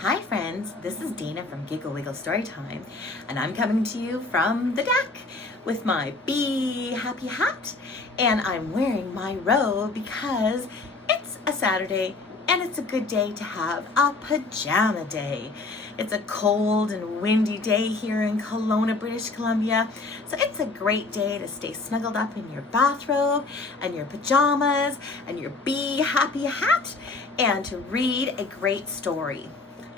Hi friends, this is Dana from Giggle Wiggle Storytime, and I'm coming to you from the deck with my Be Happy hat, and I'm wearing my robe because it's a Saturday and it's a good day to have a pajama day. It's a cold and windy day here in Kelowna, British Columbia, so it's a great day to stay snuggled up in your bathrobe and your pajamas and your Be Happy hat and to read a great story.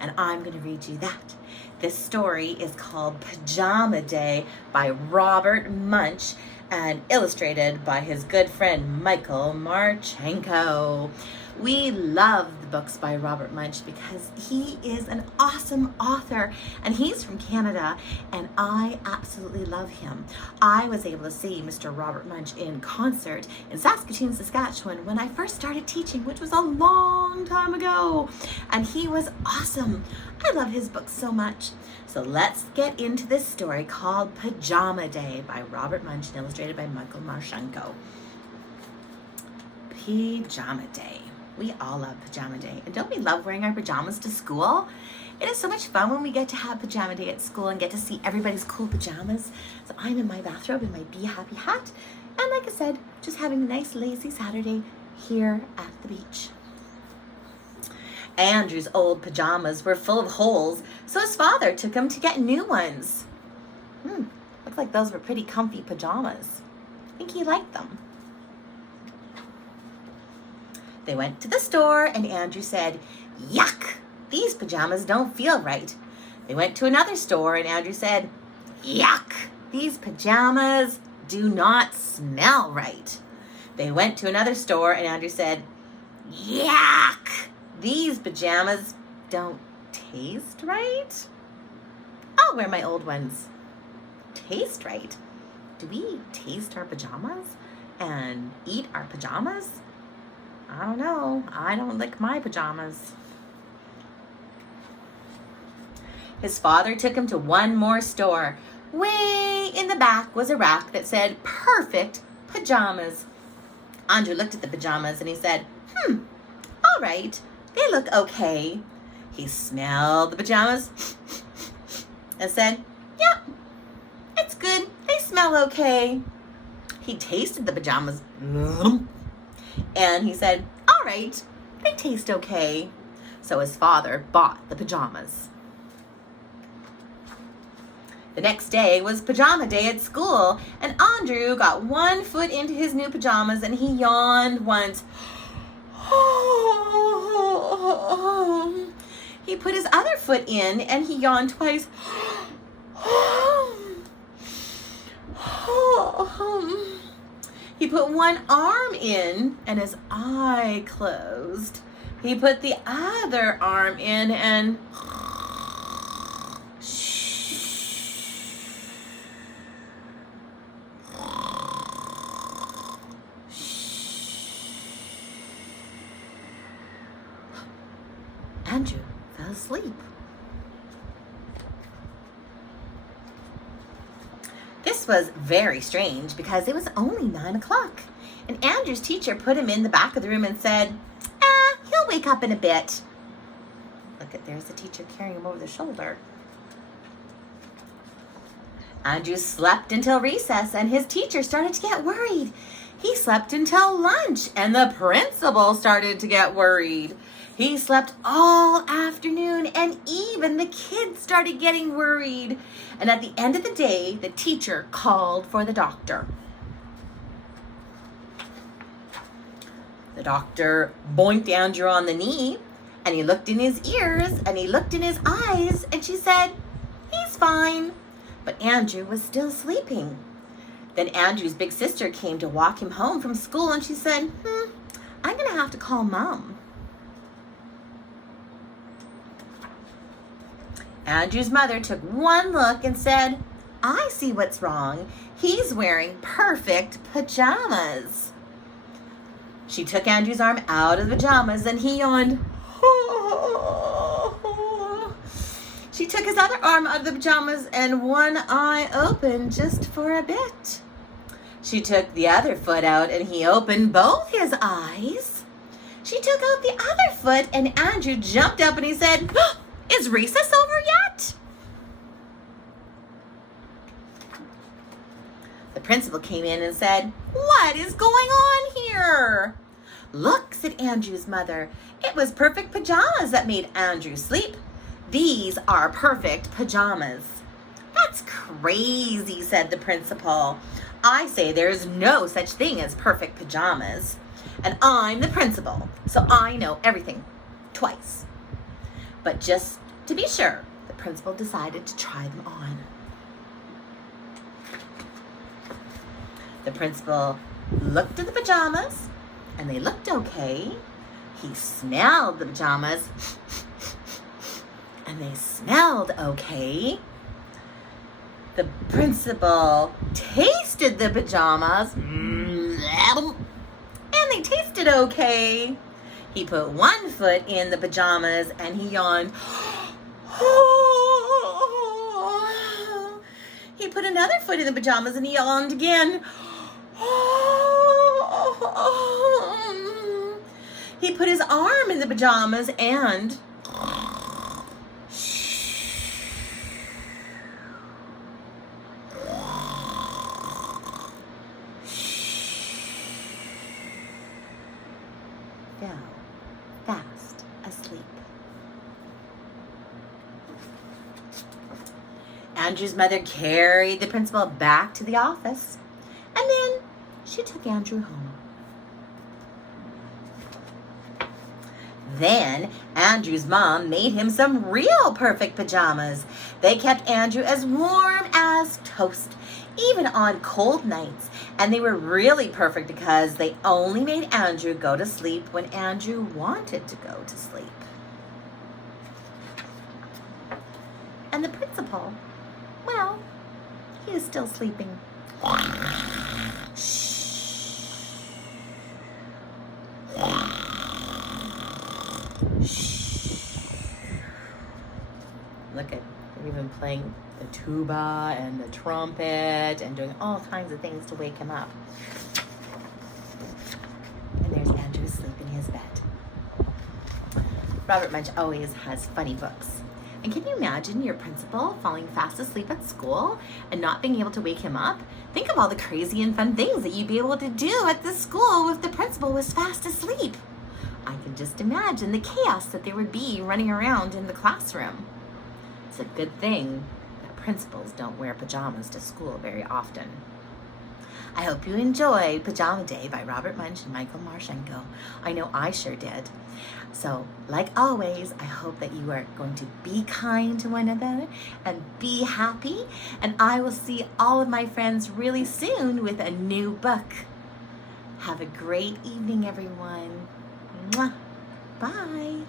And I'm going to read you that. This story is called Pyjama Day by Robert Munsch and illustrated by his good friend Michael Martchenko. We love the books by Robert Munsch because he is an awesome author and he's from Canada and I absolutely love him. I was able to see Mr. Robert Munsch in concert in Saskatoon, Saskatchewan when I first started teaching, which was a long time ago, and he was awesome. I love his books so much. So let's get into this story called Pyjama Day by Robert Munsch and illustrated by Michael Martchenko. Pyjama Day. We all love Pajama Day. And don't we love wearing our pajamas to school? It is so much fun when we get to have Pajama Day at school and get to see everybody's cool pajamas. So I'm in my bathrobe in my Be Happy hat. And like I said, just having a nice lazy Saturday here at the beach. Andrew's old pajamas were full of holes, so his father took him to get new ones. Looks like those were pretty comfy pajamas. I think he liked them. They went to the store and Andrew said, "Yuck, these pajamas don't feel right." They went to another store and Andrew said, "Yuck, these pajamas do not smell right." They went to another store and Andrew said, "Yuck, these pajamas don't taste right." I'll wear my old ones. Taste right? Do we taste our pajamas and eat our pajamas? I don't know. I don't lick my pajamas. His father took him to one more store. Way in the back was a rack that said, "Perfect pajamas." Andrew looked at the pajamas and he said, all right, they look okay. He smelled the pajamas and said, "Yep, it's good. They smell okay." He tasted the pajamas and he said, "All right, they taste okay." So his father bought the pajamas. The next day was Pajama Day at school, and Andrew got one foot into his new pajamas and he yawned once. He put his other foot in and he yawned twice. He put one arm in and his eye closed. He put the other arm in and Andrew fell asleep. This was very strange because it was only 9 o'clock. And Andrew's teacher put him in the back of the room and said, he'll wake up in a bit. Look at, there's the teacher carrying him over the shoulder. Andrew slept until recess and his teacher started to get worried. He slept until lunch and the principal started to get worried. He slept all afternoon and even the kids started getting worried. And at the end of the day, the teacher called for the doctor. The doctor boinked Andrew on the knee and he looked in his ears and he looked in his eyes and she said, "He's fine." But Andrew was still sleeping. Then Andrew's big sister came to walk him home from school and she said, "I'm going to have to call Mom." Andrew's mother took one look and said, "I see what's wrong. He's wearing perfect pajamas." She took Andrew's arm out of the pajamas and he yawned. She took his other arm out of the pajamas and one eye opened just for a bit. She took the other foot out and he opened both his eyes. She took out the other foot and Andrew jumped up and he said, "Is Is recess over yet? The principal came in and said, "What is going on here?" "Look," said Andrew's mother. "It was perfect pajamas that made Andrew sleep. These are perfect pajamas." "That's crazy," said the principal. "I say there is no such thing as perfect pajamas. And I'm the principal, so I know everything twice." But just to be sure, the principal decided to try them on. The principal looked at the pajamas, and they looked okay. He smelled the pajamas, and they smelled okay. The principal tasted the pajamas, and they tasted okay. He put one foot in the pajamas, and he yawned. He put another foot in the pajamas, and he yawned again. He put his arm in the pajamas and fell fast asleep. Andrew's mother carried the principal back to the office, and then she took Andrew home. Then Andrew's mom made him some real perfect pajamas. They kept Andrew as warm as toast, even on cold nights. And they were really perfect because they only made Andrew go to sleep when Andrew wanted to go to sleep. And the principal, well, he is still sleeping. Look at, they're even playing the tuba and the trumpet and doing all kinds of things to wake him up. And there's Andrew asleep in his bed. Robert Munsch always has funny books. And can you imagine your principal falling fast asleep at school and not being able to wake him up? Think of all the crazy and fun things that you'd be able to do at the school if the principal was fast asleep. I can just imagine the chaos that there would be running around in the classroom. It's a good thing that principals don't wear pajamas to school very often. I hope you enjoyed Pajama Day by Robert Munsch and Martchenko. I know I sure did. So, like always, I hope that you are going to be kind to one another and be happy. And I will see all of my friends really soon with a new book. Have a great evening, everyone. Mwah. Bye.